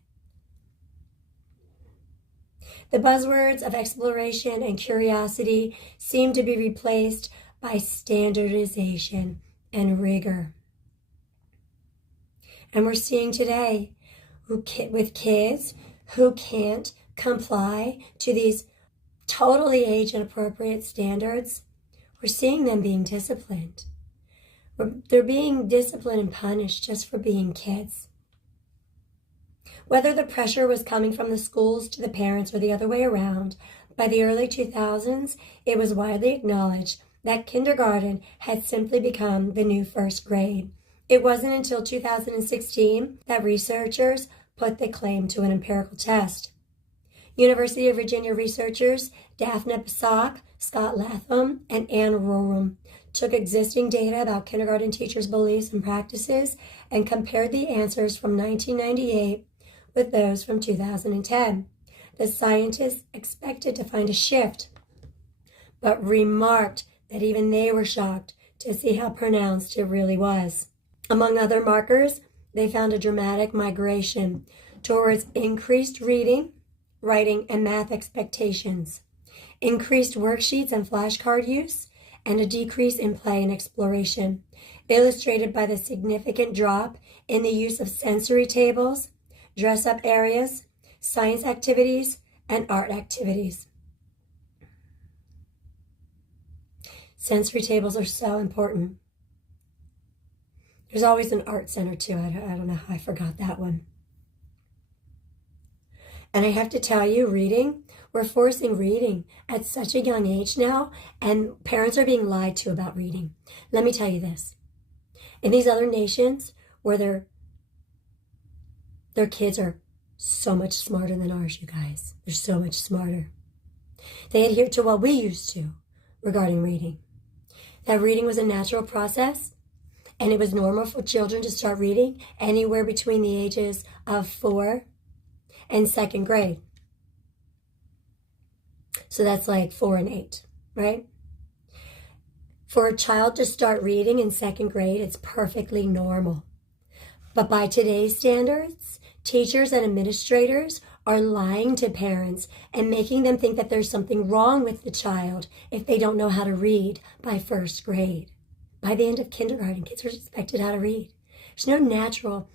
The buzzwords of exploration and curiosity seem to be replaced by standardization and rigor. And we're seeing today with kids who can't comply to these totally age inappropriate standards, we're seeing them being disciplined. They're being disciplined and punished just for being kids. Whether the pressure was coming from the schools to the parents or the other way around, by the early 2000s, it was widely acknowledged that kindergarten had simply become the new first grade. It wasn't until 2016 that researchers put the claim to an empirical test. University of Virginia researchers Daphne Basak, Scott Latham, and Ann Rorum took existing data about kindergarten teachers' beliefs and practices and compared the answers from 1998 with those from 2010. The scientists expected to find a shift, but remarked that even they were shocked to see how pronounced it really was. Among other markers, they found a dramatic migration towards increased reading, writing, and math expectations, increased worksheets and flashcard use, and a decrease in play and exploration, illustrated by the significant drop in the use of sensory tables, dress-up areas, science activities, and art activities. Sensory tables are so important. There's always an art center too. I don't know how I forgot that one. And I have to tell you, we're forcing reading at such a young age now, and parents are being lied to about reading. Let me tell you this. In these other nations where their kids are so much smarter than ours, you guys. They're so much smarter. They adhere to what we used to regarding reading. That reading was a natural process, and it was normal for children to start reading anywhere between the ages of 4 and 2nd grade. So that's like 4 and 8, right? For a child to start reading in 2nd grade, it's perfectly normal. But by today's standards, teachers and administrators are lying to parents and making them think that there's something wrong with the child if they don't know how to read by 1st grade. By the end of kindergarten, kids are expected how to read. There's no natural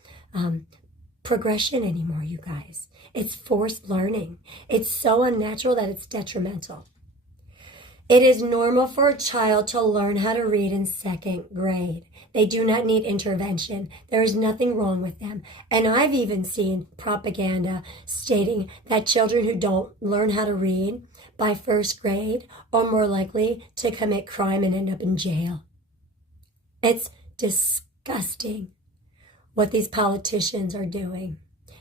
progression anymore, you guys. It's forced learning. It's so unnatural that it's detrimental. It is normal for a child to learn how to read in 2nd grade. They do not need intervention. There is nothing wrong with them. And I've even seen propaganda stating that children who don't learn how to read by 1st grade are more likely to commit crime and end up in jail. It's disgusting what these politicians are doing,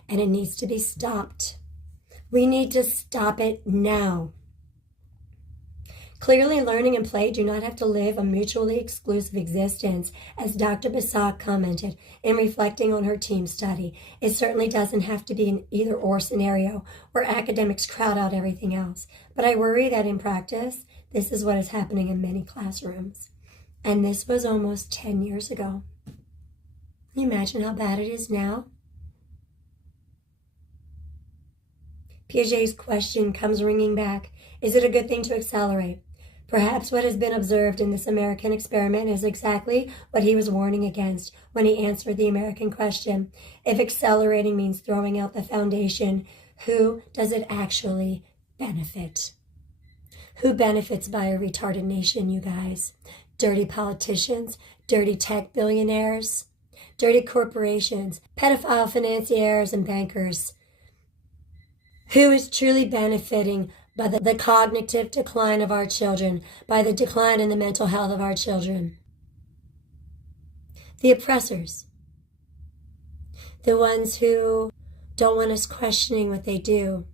and it needs to be stopped. We need to stop it now. Clearly, learning and play do not have to live a mutually exclusive existence, as Dr. Basak commented in reflecting on her team study. It certainly doesn't have to be an either-or scenario where academics crowd out everything else. But I worry that in practice, this is what is happening in many classrooms. And this was almost 10 years ago. Can you imagine how bad it is now? Piaget's question comes ringing back. Is it a good thing to accelerate? Perhaps what has been observed in this American experiment is exactly what he was warning against when he answered the American question. If accelerating means throwing out the foundation, who does it actually benefit? Who benefits by a retarded nation, you guys? Dirty politicians, dirty tech billionaires, dirty corporations, pedophile financiers, and bankers. Who is truly benefiting by the cognitive decline of our children, by the decline in the mental health of our children? The oppressors. The ones who don't want us questioning what they do.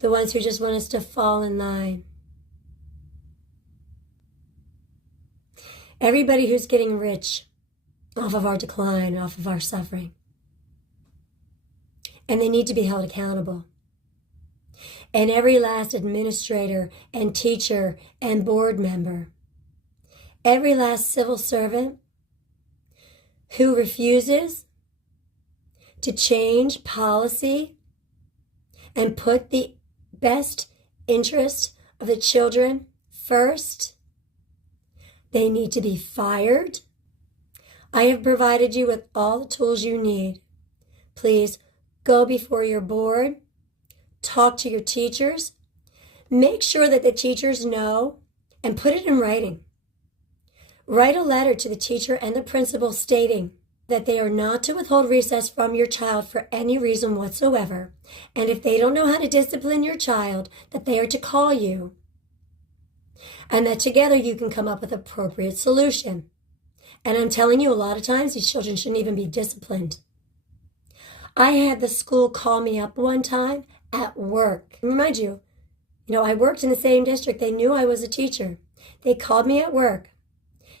The ones who just want us to fall in line. Everybody who's getting rich off of our decline, off of our suffering. And they need to be held accountable. And every last administrator and teacher and board member, every last civil servant who refuses to change policy and put the best interest of the children first, they need to be fired. I have provided you with all the tools you need. Please go before your board talk to your teachers. Make sure that the teachers know and put it in writing. Write a letter to the teacher and the principal stating that they are not to withhold recess from your child for any reason whatsoever. And if they don't know how to discipline your child, that they are to call you. And that together you can come up with an appropriate solution. And I'm telling you, a lot of times these children shouldn't even be disciplined. I had the school call me up one time at work. Remind you, I worked in the same district. They knew I was a teacher. They called me at work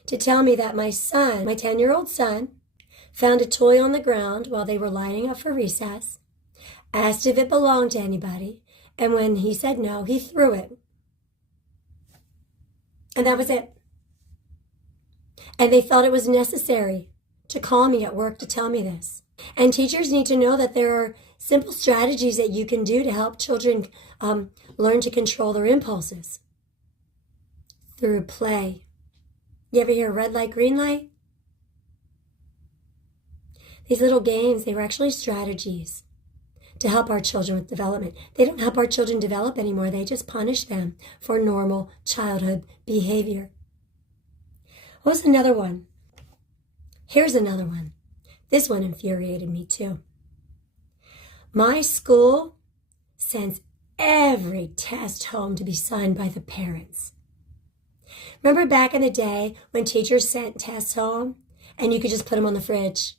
to tell me that my son, my 10-year-old son, found a toy on the ground while they were lining up for recess, asked if it belonged to anybody, and when he said no, he threw it. And that was it. And they felt it was necessary to call me at work to tell me this. And teachers need to know that there are simple strategies that you can do to help children learn to control their impulses through play. You ever hear red light, green light? These little games, they were actually strategies to help our children with development. They don't help our children develop anymore. They just punish them for normal childhood behavior. What was another one? Here's another one. This one infuriated me too. My school sends every test home to be signed by the parents. Remember back in the day when teachers sent tests home and you could just put them on the fridge?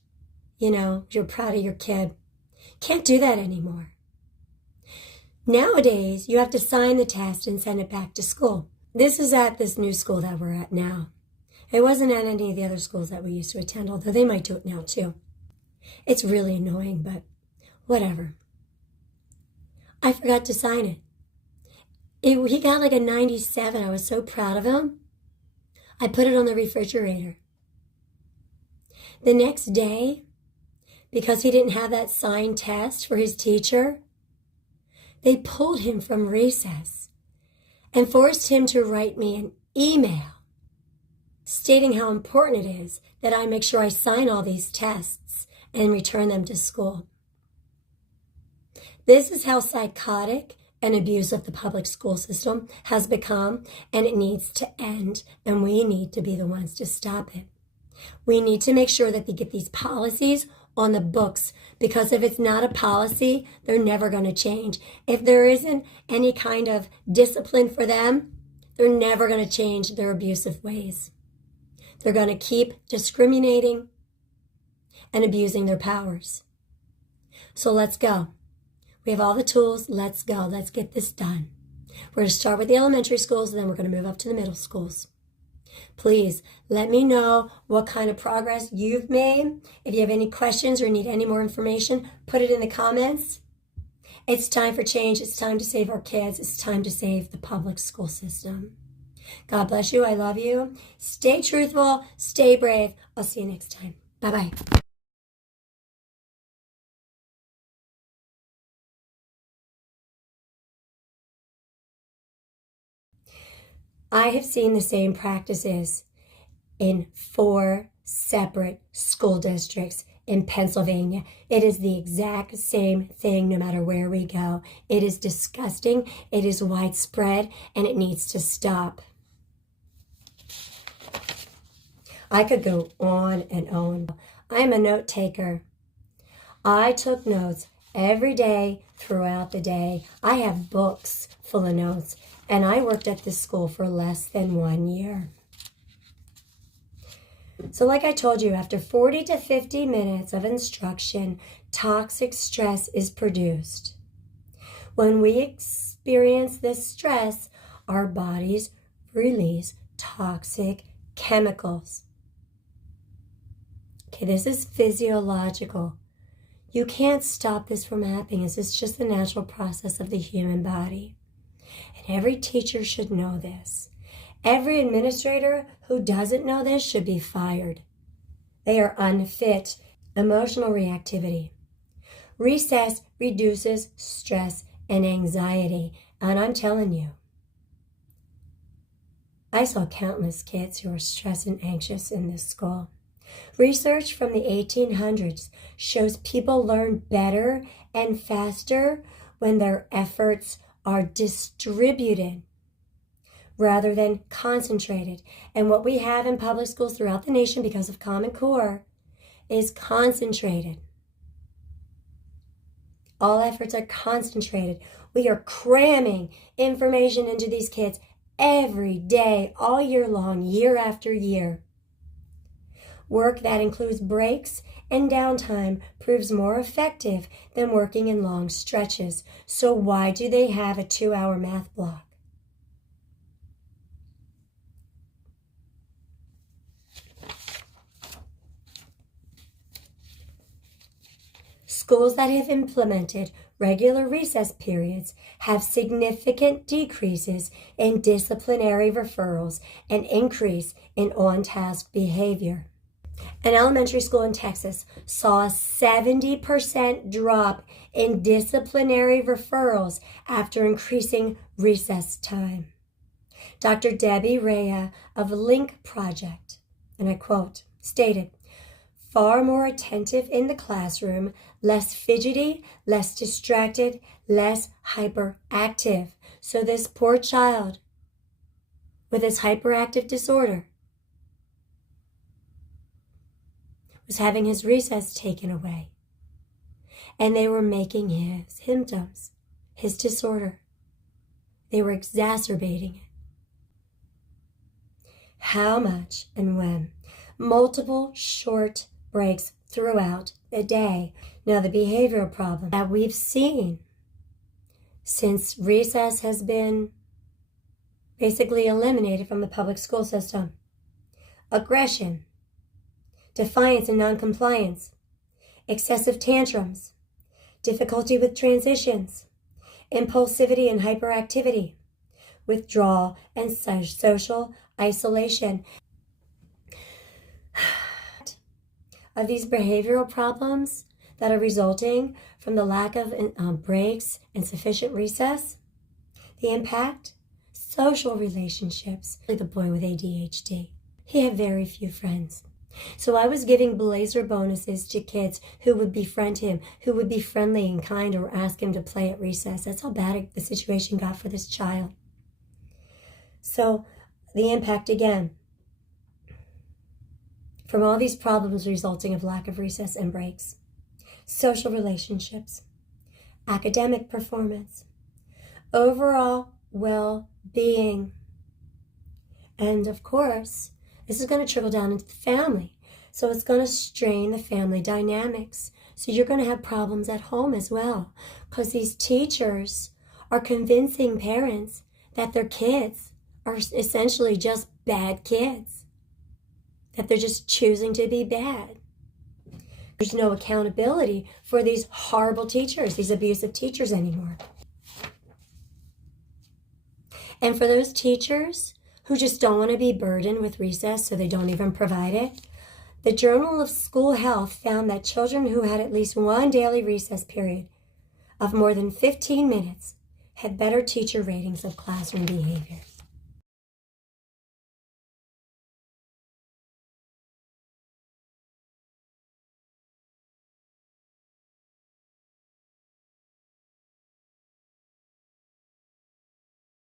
You're proud of your kid. Can't do that anymore. Nowadays, you have to sign the test and send it back to school. This is at this new school that we're at now. It wasn't at any of the other schools that we used to attend, although they might do it now too. It's really annoying, but whatever. I forgot to sign it. He got like a 97. I was so proud of him. I put it on the refrigerator. The next day, because he didn't have that signed test for his teacher, they pulled him from recess and forced him to write me an email stating how important it is that I make sure I sign all these tests and return them to school. This is how psychotic and abusive the public school system has become, and it needs to end, and we need to be the ones to stop it. We need to make sure that they get these policies on the books, because if it's not a policy, they're never going to change. If there isn't any kind of discipline for them, they're never going to change their abusive ways. They're going to keep discriminating and abusing their powers. So let's go. We have all the tools. Let's go. Let's get this done. We're going to start with the elementary schools, and then we're going to move up to the middle schools. Please let me know what kind of progress you've made. If you have any questions or need any more information, put it in the comments. It's time for change. It's time to save our kids. It's time to save the public school system. God bless you. I love you. Stay truthful. Stay brave. I'll see you next time. Bye-bye. I have seen the same practices in 4 separate school districts in Pennsylvania. It is the exact same thing no matter where we go. It is disgusting, it is widespread, and it needs to stop. I could go on and on. I'm a note taker. I took notes every day throughout the day. I have books full of notes. And I worked at this school for less than 1 year. So like I told you, after 40 to 50 minutes of instruction, toxic stress is produced. When we experience this stress, our bodies release toxic chemicals. Okay, this is physiological. You can't stop this from happening. It's just the natural process of the human body. And every teacher should know this. Every administrator who doesn't know this should be fired. They are unfit. Emotional reactivity. Recess reduces stress and anxiety. And I'm telling you, I saw countless kids who were stressed and anxious in this school. Research from the 1800s shows people learn better and faster when their efforts are distributed rather than concentrated. And what we have in public schools throughout the nation because of Common Core is concentrated. All efforts are concentrated. We are cramming information into these kids every day, all year long, year after year. Work that includes breaks and downtime proves more effective than working in long stretches. So why do they have a 2-hour math block? Schools that have implemented regular recess periods have significant decreases in disciplinary referrals and increase in on-task behavior. An elementary school in Texas saw a 70% drop in disciplinary referrals after increasing recess time. Dr. Debbie Rea of Link Project, and I quote, stated, "Far more attentive in the classroom, less fidgety, less distracted, less hyperactive." So this poor child with his hyperactive disorder was having his recess taken away. And they were making his symptoms, his disorder. They were exacerbating it. How much and when? Multiple short breaks throughout the day. Now, the behavioral problem that we've seen since recess has been basically eliminated from the public school system: aggression, defiance and noncompliance, excessive tantrums, difficulty with transitions, impulsivity and hyperactivity, withdrawal and social isolation. Of these behavioral problems that are resulting from the lack of breaks and sufficient recess, the impact, social relationships. Like the boy with ADHD, he had very few friends. So I was giving blazer bonuses to kids who would befriend him, who would be friendly and kind or ask him to play at recess. That's how bad the situation got for this child. So the impact again, from all these problems resulting of lack of recess and breaks: social relationships, academic performance, overall well-being, and of course, this is going to trickle down into the family. So it's going to strain the family dynamics. So you're going to have problems at home as well, because these teachers are convincing parents that their kids are essentially just bad kids, that they're just choosing to be bad. There's no accountability for these horrible teachers, these abusive teachers anymore. And for those teachers who just don't want to be burdened with recess, so they don't even provide it, the Journal of School Health found that children who had at least one daily recess period of more than 15 minutes had better teacher ratings of classroom behavior.